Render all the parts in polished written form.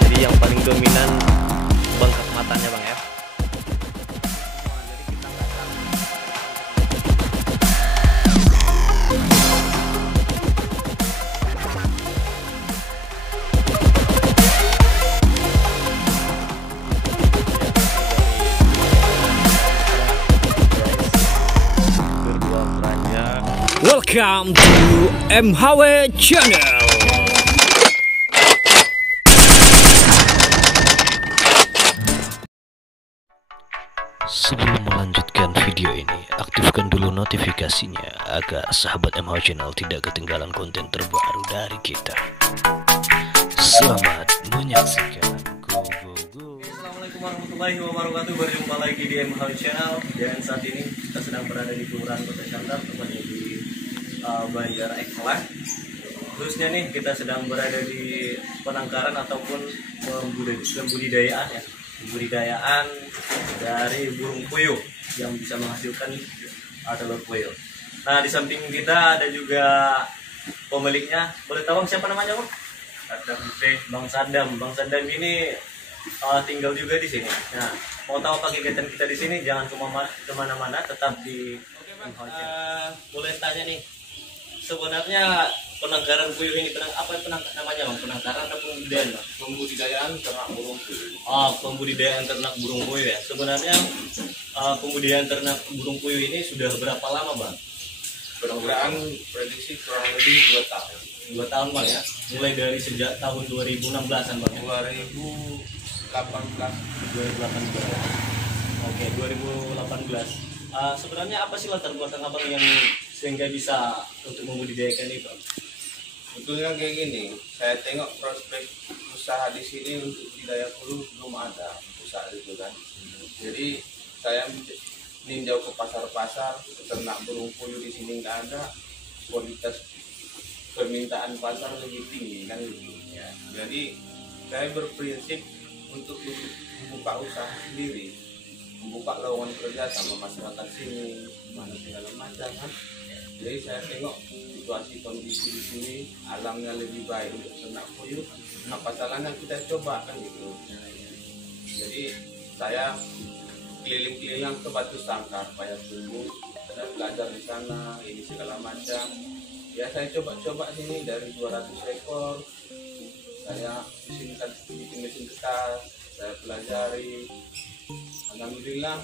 Jadi yang paling dominan bengkak matanya bang ya. Welcome to MHW Channel. Sebelum melanjutkan video ini, aktifkan dulu notifikasinya agar sahabat MHW Channel tidak ketinggalan konten terbaru dari kita. Selamat menyaksikan. Go go go. Assalamualaikum warahmatullahi wabarakatuh. Berjumpa lagi di MHW Channel. Dan saat ini kita sedang berada di Kelurahan Kota Syantar, tepatnya di Banjar Eklah. Khususnya nih kita sedang berada di penangkaran ataupun pembudidayaan dari burung puyuh yang bisa menghasilkan telur puyuh. Nah, di samping kita ada juga pemiliknya. Boleh tahu siapa namanya, Bang? Bang Sadam. Bang Sadam ini tinggal juga di sini. Nah, mau tahu apa kegiatan kita di sini? Jangan kemana-mana, tetap di. Boleh tanya nih, sebenarnya penangkaran puyuh ini apa namanya bang? Penangkaran atau pembudidayaan bang? Pembudidayaan ternak burung puyuh. Pembudidayaan ternak burung puyuh ya. Sebenarnya pembudidayaan ternak burung puyuh ini sudah berapa lama bang? Perkiraan prediksi kurang lebih 2 tahun. 2 tahun bang ya. Mulai dari sejak tahun 2016an bang ya. 2018. Oke, 2018. Sebenarnya apa sih latar belakang abang yang sehingga bisa untuk membudidayakan itu? Betulnya kayak gini, saya tengok prospek usaha di sini untuk budidaya puyuh belum ada usaha itu kan. Jadi saya ninjau ke pasar-pasar, ternak burung puyuh di sini nggak ada, kualitas permintaan pasar lebih tinggi kan. Ya. Jadi saya berprinsip untuk membuka usaha sendiri, membuka lowongan kerja sama masyarakat sini, mana segala macam kan. Jadi saya tengok situasi kondisi di sini, alamnya lebih baik untuk ternak puyuh. Apa salahnya kita coba kan gitu. Jadi saya keliling-keliling ke Batu Sangkar, Payakumbuh, saya belajar di sana, ini segala macam. Ya saya coba-coba sini dari 200 ekor. Saya bikinkan mesin ketas, saya pelajari. Alhamdulillah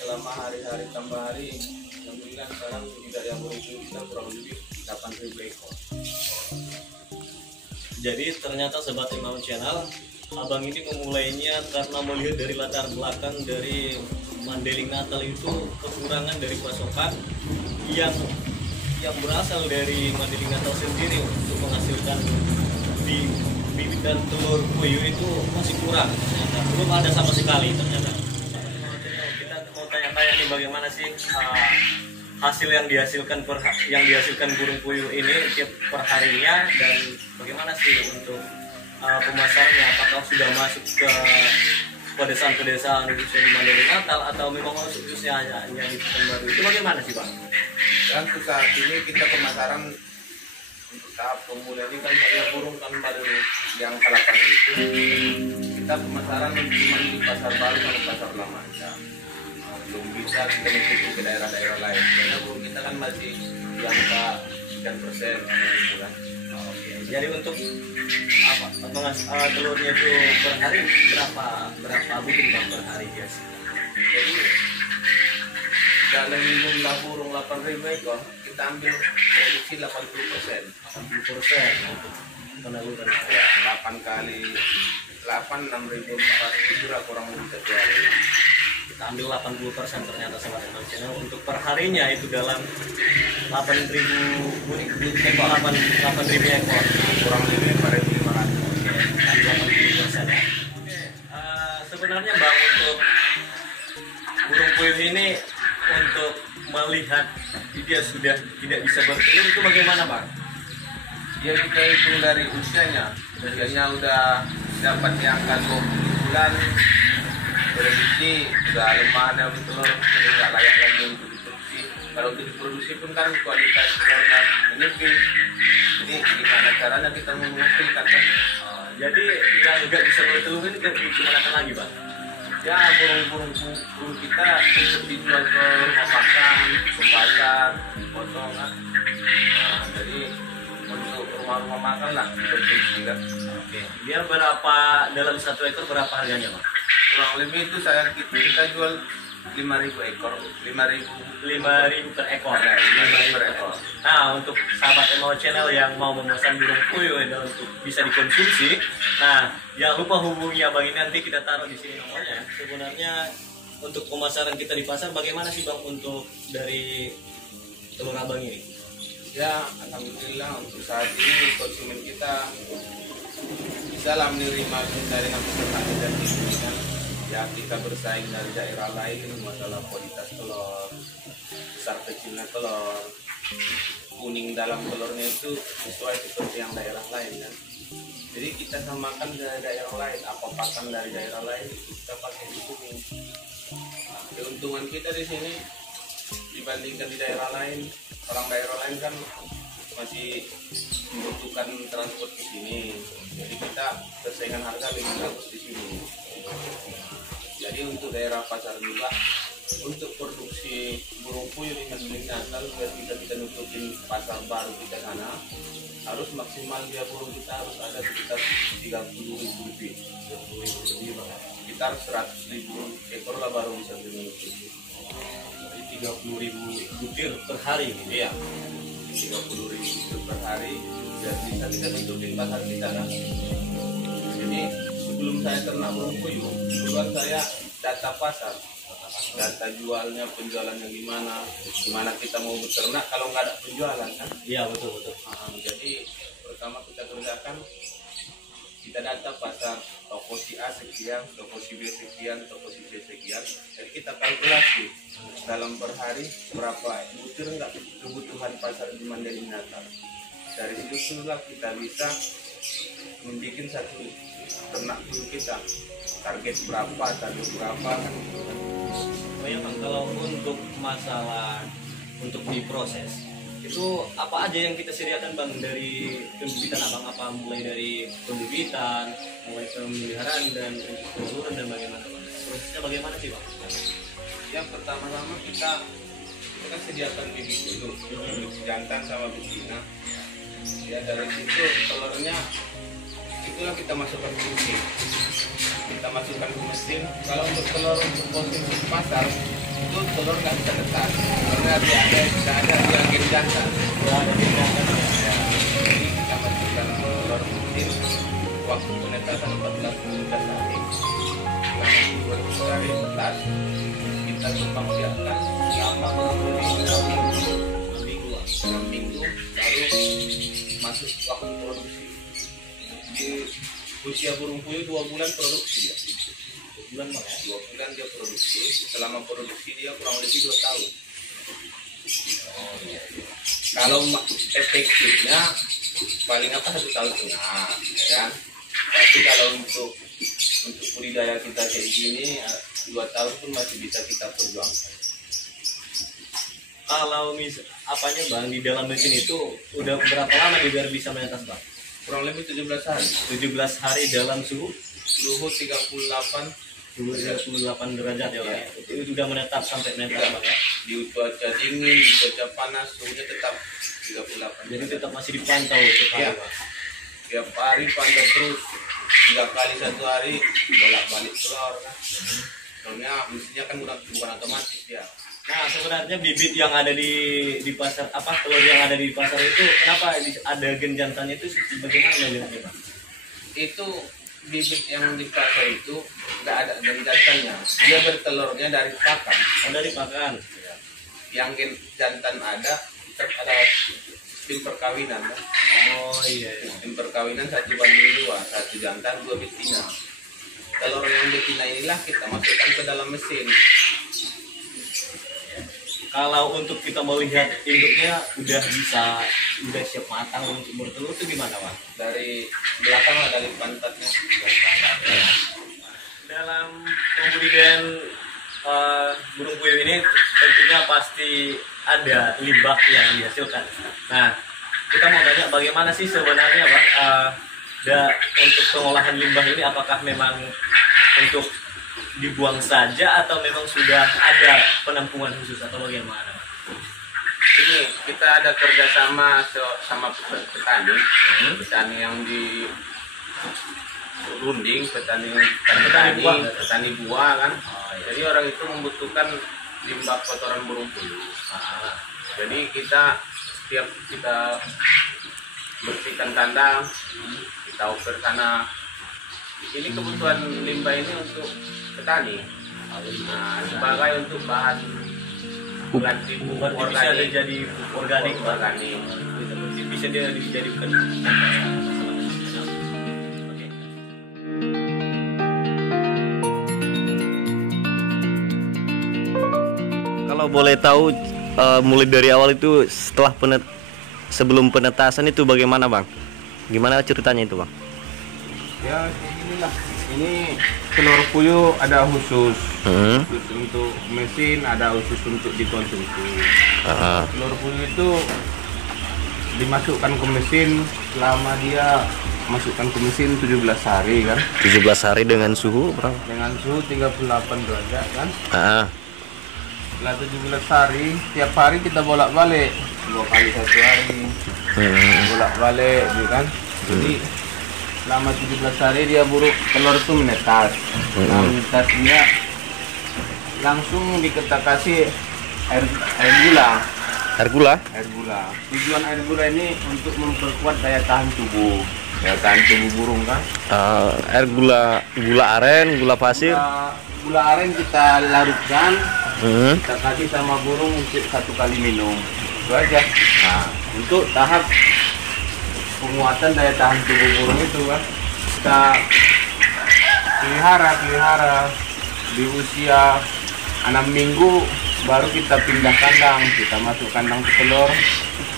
selama hari-hari tambah hari, alhamdulillah sekarang tidak yang burung puyuh kita kurang lebih 8.000 ekor. Jadi ternyata sobat MHW Channel, abang ini memulainya karena melihat dari latar belakang dari Mandeling Natal itu kekurangan dari pasokan yang berasal dari Mandeling Natal sendiri untuk menghasilkan bibit dan telur puyuh itu masih kurang ternyata, belum ada sama sekali ternyata. Kita mau tanya-tanya nih bagaimana sih hasil yang dihasilkan burung puyuh ini tiap per harinya, dan bagaimana sih untuk pemasarannya, apakah sudah masuk ke pedesaan-pedesaan khususnya di Mandeling Natal atau memang khususnya hanya di Pekanbaru, itu bagaimana sih Bang? Dan saat ini kita pemasaran untuk tahap pemula ini kan saya burung kan baru yang kalapan itu kita pemasaran cuma di pasar baru sama pasar lama aja. Belum bisa kita mengikuti ke daerah-daerah lain karena burung kita kan masih di angka 10% gitu kan. Jadi untuk telurnya itu per hari berapa butir Bang per hari guys? Jadi dalam jumlah burung 8.000 ekor kita ambil produksi 80%. 80% penaluran Ya, 8 kali 8 6.400 kurang lebih satu hari. kita ambil 80% ternyata sobat MHW Channel untuk perharinya itu dalam 8.000 ekor, 8.000 ekor Kurang lebih 4.500. ambil 80% ya. Sebenarnya Bang, untuk burung puyuh ini untuk melihat dia sudah tidak bisa bertelur itu bagaimana Bang? Ya kita hitung dari usianya udah dapat di angka 20 bulan, produksi udah lemah dan telur, jadi nggak layak lagi untuk diproduksi. Kalau untuk diproduksi pun kan kualitas telurnya menipis. Jadi gimana caranya kita menghasilkan kan? Jadi yang nggak bisa bertelur ini gimana lagi Pak? Ya burung kita untuk dijual ke rumah makan, ke pasar, potong kan. Nah, jadi untuk rumah-rumah makan lah dikonsumsi kan. Oke. Dia berapa dalam 1 ekor berapa harganya Pak? Kurang lebih itu kita jual 5.000 ekor, 5.000 per ekor. Ya, 5.000 per ekor. Nah, untuk sahabat MHW Channel yang mau memesan burung puyuh dan untuk bisa dikonsumsi, nah jangan lupa hubungi abang ini, nanti kita taruh di sini nomornya. Sebenarnya untuk pemasaran kita di pasar bagaimana sih bang untuk dari telur abang ini? Ya, alhamdulillah untuk saat ini konsumen kita bisa lah menerima dari pesanan dan ini kan. Ya, kita bersaing dari daerah lain masalah kualitas telur, besar kecilnya telur, kuning dalam telurnya itu sesuai seperti yang daerah lain kan. Jadi kita samakan dari daerah lain, apa pakan dari daerah lain kita pakai di sini. Nah, keuntungan kita di sini dibandingkan di daerah lain, orang daerah lain kan masih membutuhkan transport di sini. Jadi kita persaingan harga lebih bagus di sini. Jadi untuk daerah pasar juga untuk produksi burung puyuh di Mandeling Natal biar kita nutupin pasar baru kita sana harus maksimal dia burung kita harus ada sekitar 30.000 lebih, sekitar 100.000 ekor lah baru bisa menutupi. Jadi 30.000 butir per hari gitu ya? 30.000 butir per hari biar bisa kita nutupin pasar kita kan. Jadi sebelum saya ternak burung puyuh, duluan saya data pasar, data jualnya, penjualannya gimana kita mau beternak kalau nggak ada penjualan kan? Iya betul. Jadi pertama kita kerjakan, kita data pasar, toko si A sekian, toko si B sekian, toko si C sekian. Jadi kita kalkulasi dalam per hari berapa butir nggak kebutuhan pasar di Mandeling Natal. Dari situ lah kita bisa membuat satu ternak dulu kita, target berapa kan. Oh ya bang, kalau untuk masalah untuk diproses itu apa aja yang kita sediakan bang dari pembibitan abang, apa mulai dari pembibitan, mulai pemeliharaan dan peneluran dan bagaimana bang? Prosesnya bagaimana sih bang? Yang pertama-tama kita kan sediakan bibit dulu, bibit jantan sama betina. Ya dari situ telurnya itulah kita masukkan ke mesin. Kita masukkan ke mesin. Kalau untuk telur untuk konsumsi pasar itu telur nggak bisa netas karena dia ada gen jantan. Ya, jadi kita masukkan telur ke mesin. Waktu penetasan 14 hari. Selama 2 hari netas kita tumpang biarkan selama kurang lebih 6 minggu baru masuk waktu produksi. Di usia burung puyuh 2 bulan produksi ya. 2 bulan bang ya? 2 bulan dia produksi. Selama produksi dia kurang lebih 2 tahun. Kalau efektifnya paling apa 1,5 tahun ya kan. Tapi kalau untuk budidaya kita kayak gini 2 tahun pun masih bisa kita perjuangkan. Kalau apanya bang di dalam mesin itu udah berapa lama nih biar bisa menetas bang? Kurang lebih 17 hari. 17 hari dalam suhu 38 derajat ya bang. Itu sudah menetap sampai menetas bang ya. Di cuaca dingin, di cuaca panas, suhunya tetap 38. Jadi tetap masih dipantau setiap hari Ya. bang. Tiap hari pantau terus 3 kali 1 hari bolak-balik telur kan. Soalnya mesinnya kan bukan otomatis ya. Nah sebenarnya bibit yang ada di pasar, apa telur yang ada di pasar itu kenapa ada gen jantannya itu bagaimana melihatnya bang? Itu bibit yang di pasar itu nggak ada gen jantannya, dia bertelurnya dari pakan. Oh dari pakan. Yang gen jantan ada sistem perkawinan kan? Oh iya. Sistem perkawinan 1:2, 1 jantan 2 betina. Telur yang betina inilah kita masukkan ke dalam mesin. Kalau untuk kita melihat induknya udah siap matang untuk bertelur itu gimana bang? Dari belakang lah, dari pantatnya. Dalam pembudidayaan burung puyuh ini tentunya pasti ada limbah yang dihasilkan. Nah, kita mau tanya bagaimana sih sebenarnya Pak untuk pengolahan limbah ini, apakah memang untuk dibuang saja atau memang sudah ada penampungan khusus atau bagaimana? Ini kita ada kerjasama sama petani yang di Runding, petani buah kan. Jadi orang itu membutuhkan limbah kotoran burung puyuh. Jadi kita setiap kita bersihkan kandang, kita oper sana. Ini kebutuhan limbah ini untuk petani. Sebagai untuk bahan ganti pupuk organik, bisa jadi organik, bisa dia dijadikan. Kalau boleh tahu mulai dari awal itu sebelum penetasan itu bagaimana Bang? Gimana ceritanya itu Bang? Ya inilah, ini telur puyuh ada khusus, khusus untuk mesin, ada khusus untuk dikonsumsi. Telur puyuh itu dimasukkan ke mesin selama dia masukkan ke mesin 17 hari kan. 17 hari dengan suhu berapa? Dengan suhu 38 derajat kan. Setelah 17 hari, tiap hari kita bolak-balik 2 kali 1 hari, bolak-balik gitu kan. Jadi selama 17 hari dia telur itu menetas. Menetas dia langsung kasih air gula. Air gula? Air gula. Tujuan air gula ini untuk memperkuat daya tahan tubuh burung kan. Air gula aren, gula pasir. Gula aren kita larutkan, kita kasih sama burung untuk 1 kali minum. Itu aja. Nah, untuk tahap penguatan daya tahan tubuh burung itu kan, kita pelihara di usia 6 minggu baru kita pindah kandang, kita masuk kandang telur.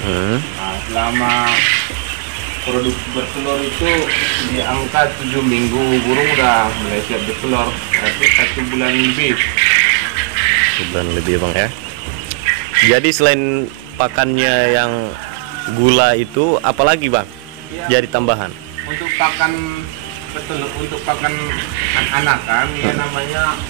Nah, selama produksi bertelur itu di angka 7 minggu burung udah mulai siap bertelur, berarti 1 bulan lebih. 1 bulan lebih Bang ya. Jadi selain pakannya yang gula itu apalagi Bang? Ya, jadi tambahan untuk pakan bertelur, untuk pakan anakan ya namanya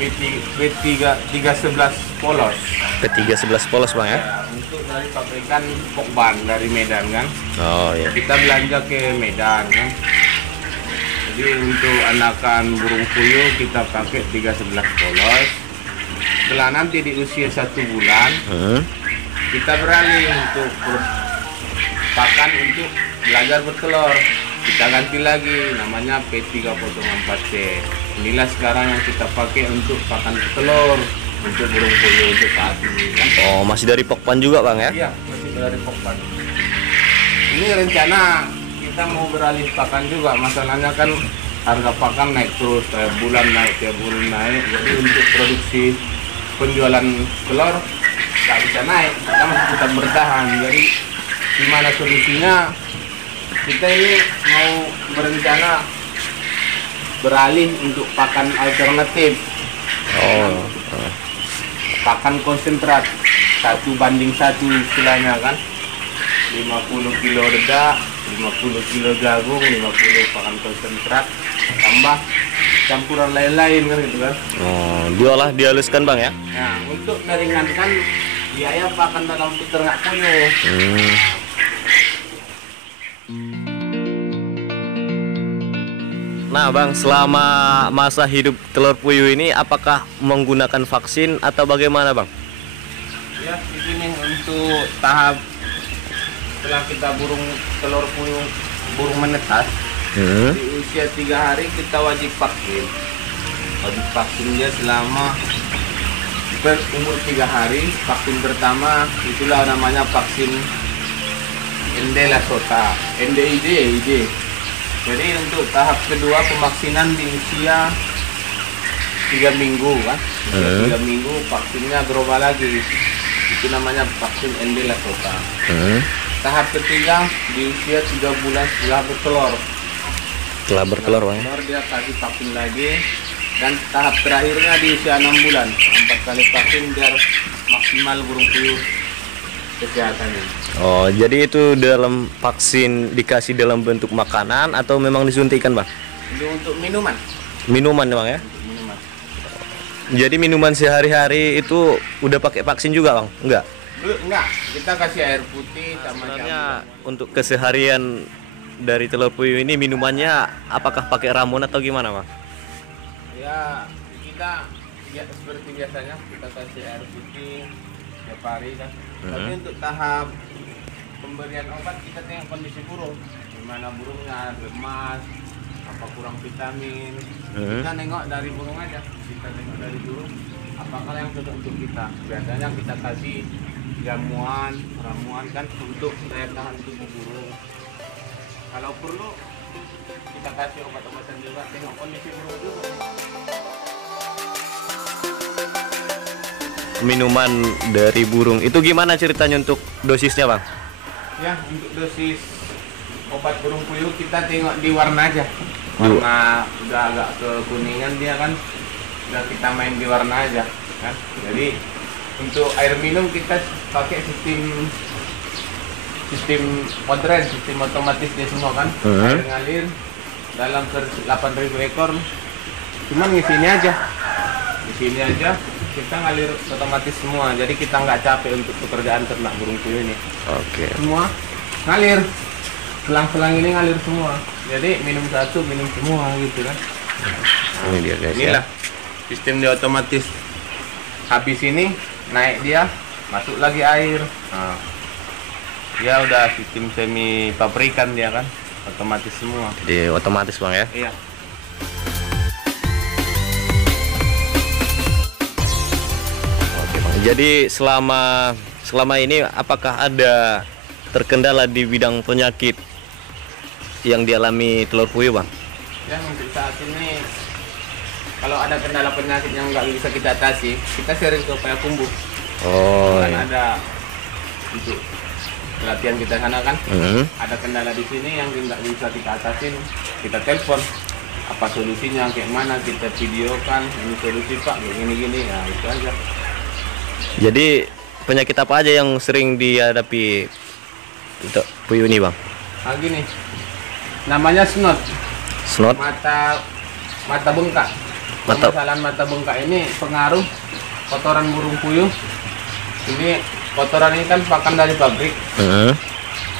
P311 polos. P311 polos Bang ya? Ya, untuk dari pabrikan Pokban dari Medan kan. Oh ya. Kita belanja ke Medan kan. Jadi untuk anakan burung puyuh kita pakai 311 polos. Setelah nanti di usia 1 bulan kita beralih untuk pakan untuk belajar bertelur. Kita ganti lagi namanya P304C. Inilah sekarang yang kita pakai untuk pakan telur untuk burung puyuh untuk saat ini kan. Oh, masih dari Pokpan juga Bang ya? Iya, masih dari Pokpan. Ini rencana kita mau beralih pakan juga, masalahnya kan harga pakan naik terus, tiap bulan naik. Jadi untuk produksi penjualan telur nggak bisa naik, kita masih tetap bertahan. Jadi gimana solusinya? Kita ini mau berencana beralih untuk pakan alternatif. Pakan konsentrat 1:1 istilahnya kan. 50 kilo dedak, 50 kilo jagung, 50 pakan konsentrat, tambah campuran lain-lain kan gitu kan. Oh, diolah dihaluskan Bang ya? Nah, untuk meringankan biaya pakan dalam peternak puyuh. Nah Bang, selama masa hidup telur puyuh ini apakah menggunakan vaksin atau bagaimana Bang? Ya, di sini untuk tahap setelah kita telur puyuh burung menetas, di usia 3 hari kita wajib vaksin. Wajib vaksin dia selama umur 3 hari. Vaksin pertama itulah namanya vaksin Endelasota, NDID. Jadi untuk tahap kedua pemaksinan di usia 3 minggu kan. 3 minggu vaksinnya berubah lagi. Itu namanya vaksin Endelasota. Tahap ketiga di usia 3 bulan setelah bertelur. Setelah bertelur Bang ya? Dia kasih vaksin lagi Dan tahap terakhirnya di usia 6 bulan, 4 kali vaksin biar maksimal burung puyuh kesehatannya. Oh, jadi itu dalam vaksin dikasih dalam bentuk makanan atau memang disuntikan, Bang? Itu untuk minuman. Minuman, Bang ya? Untuk minuman. Jadi minuman sehari-hari itu udah pakai vaksin juga, Bang? Enggak. Enggak, kita kasih air putih sama Sebenarnya untuk keseharian dari telur puyuh ini minumannya apakah pakai ramuan atau gimana, Bang? ya kita ya seperti biasanya kita kasih air putih tiap hari kan. Tapi untuk tahap pemberian obat kita tengok kondisi burung, gimana burungnya lemas, apa kurang vitamin. Kita nengok dari burung aja, kita tengok dari burung apakah yang cocok untuk kita. Biasanya kita kasih jamuan, ramuan kan untuk daya tahan tubuh burung. Kalau perlu kita kasih obat-obatan juga, tengok kondisi burung dulu. Minuman dari burung itu gimana ceritanya untuk dosisnya, Bang? Ya, untuk dosis obat burung puyuh kita tengok di warna aja. Warna udah agak kekuningan dia kan, udah kita main di warna aja kan. Jadi untuk air minum kita pakai sistem modern, sistem otomatis dia semua kan. Air ngalir dalam 8.000 ekor, cuman ngisinya aja. Di sini aja kita ngalir otomatis semua, jadi kita nggak capek untuk pekerjaan ternak burung puyuh ini. Oke. Semua ngalir, selang-selang ini ngalir semua, jadi minum satu minum semua gitu kan. Ini dia, guys. Inilah sistem dia otomatis, habis ini naik dia masuk lagi air. Nah, dia udah sistem semi pabrikan dia kan, otomatis semua. Jadi otomatis, Bang ya. Iya. Jadi selama ini apakah ada terkendala di bidang penyakit yang dialami telur puyuh, Bang? Ya, untuk saat ini kalau ada kendala penyakit yang nggak bisa kita atasi, kita sering ke Payakumbuh. Oh, Kan iya. ada untuk pelatihan kita sana kan, ada kendala di sini yang nggak bisa kita atasin, kita telepon apa solusinya, kayak mana kita videokan, ini solusi Pak, kayak gini-gini, ya itu aja. Jadi penyakit apa aja yang sering dihadapi untuk puyuh ini, Bang? Nah gini, namanya snot, Snot? mata bengkak. Mata- Permasalahan mata bengkak ini pengaruh kotoran burung puyuh. Ini kotoran ini kan pakan dari pabrik,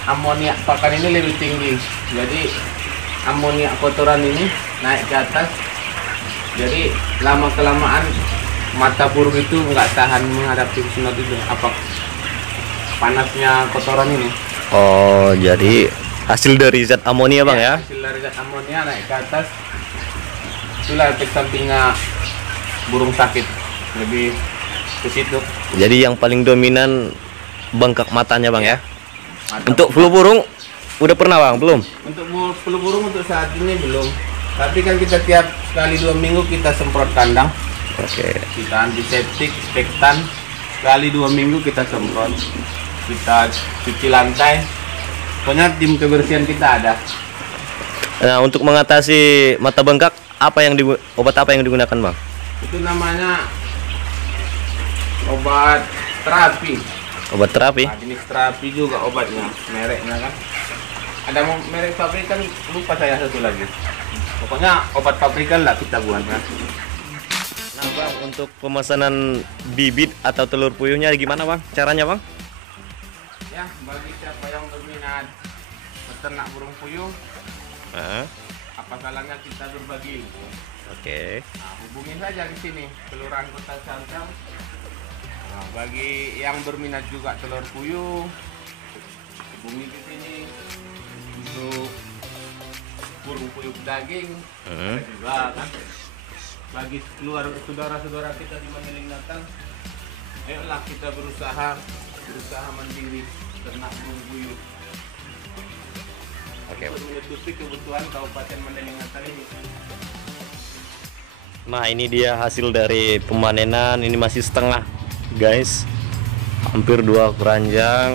amoniak pakan ini lebih tinggi, jadi amoniak kotoran ini naik ke atas, jadi lama kelamaan mata burung itu nggak tahan menghadapi snot itu, apa panasnya kotoran ini. Oh, jadi hasil dari zat amonia, Bang ya? Hasil dari zat amonia naik ke atas, itulah efek sampingnya burung sakit, lebih ke situ. Jadi yang paling dominan bengkak matanya, Bang ya? Mata Untuk flu burung udah pernah, Bang? Belum? Untuk flu burung untuk saat ini belum. Tapi kan kita tiap sekali 2 minggu kita semprot kandang. Oke. Kita antiseptik, spektan. Sekali 2 minggu kita semprot. Kita cuci lantai. Pokoknya tim kebersihan kita ada. Nah, untuk mengatasi mata bengkak obat apa yang digunakan, Bang? Itu namanya obat terapi. Obat terapi? Nah, jenis terapi juga obatnya, mereknya kan. Ada merek pabrikan, lupa saya satu lagi. Pokoknya obat pabrikan lah kita buat kan. Nah, Bang, untuk pemesanan bibit atau telur puyuhnya gimana, Bang? Caranya, Bang? Ya, bagi siapa yang berminat peternak burung puyuh, apa salahnya kita berbagi ilmu. Oke. Nah, hubungi saja di sini, Kelurahan Kota Santam. Nah, bagi yang berminat juga telur puyuh, hubungi di sini. Untuk burung puyuh daging, ada juga kan. Bagi saudara-saudara kita di Mandeling Natal, ayolah kita berusaha mandiri ternak burung puyuh. Oke. Untuk menutupi kebutuhan Kabupaten Mandeling Natal ini. Nah, ini dia hasil dari pemanenan. Ini masih setengah, guys. Hampir 2 keranjang.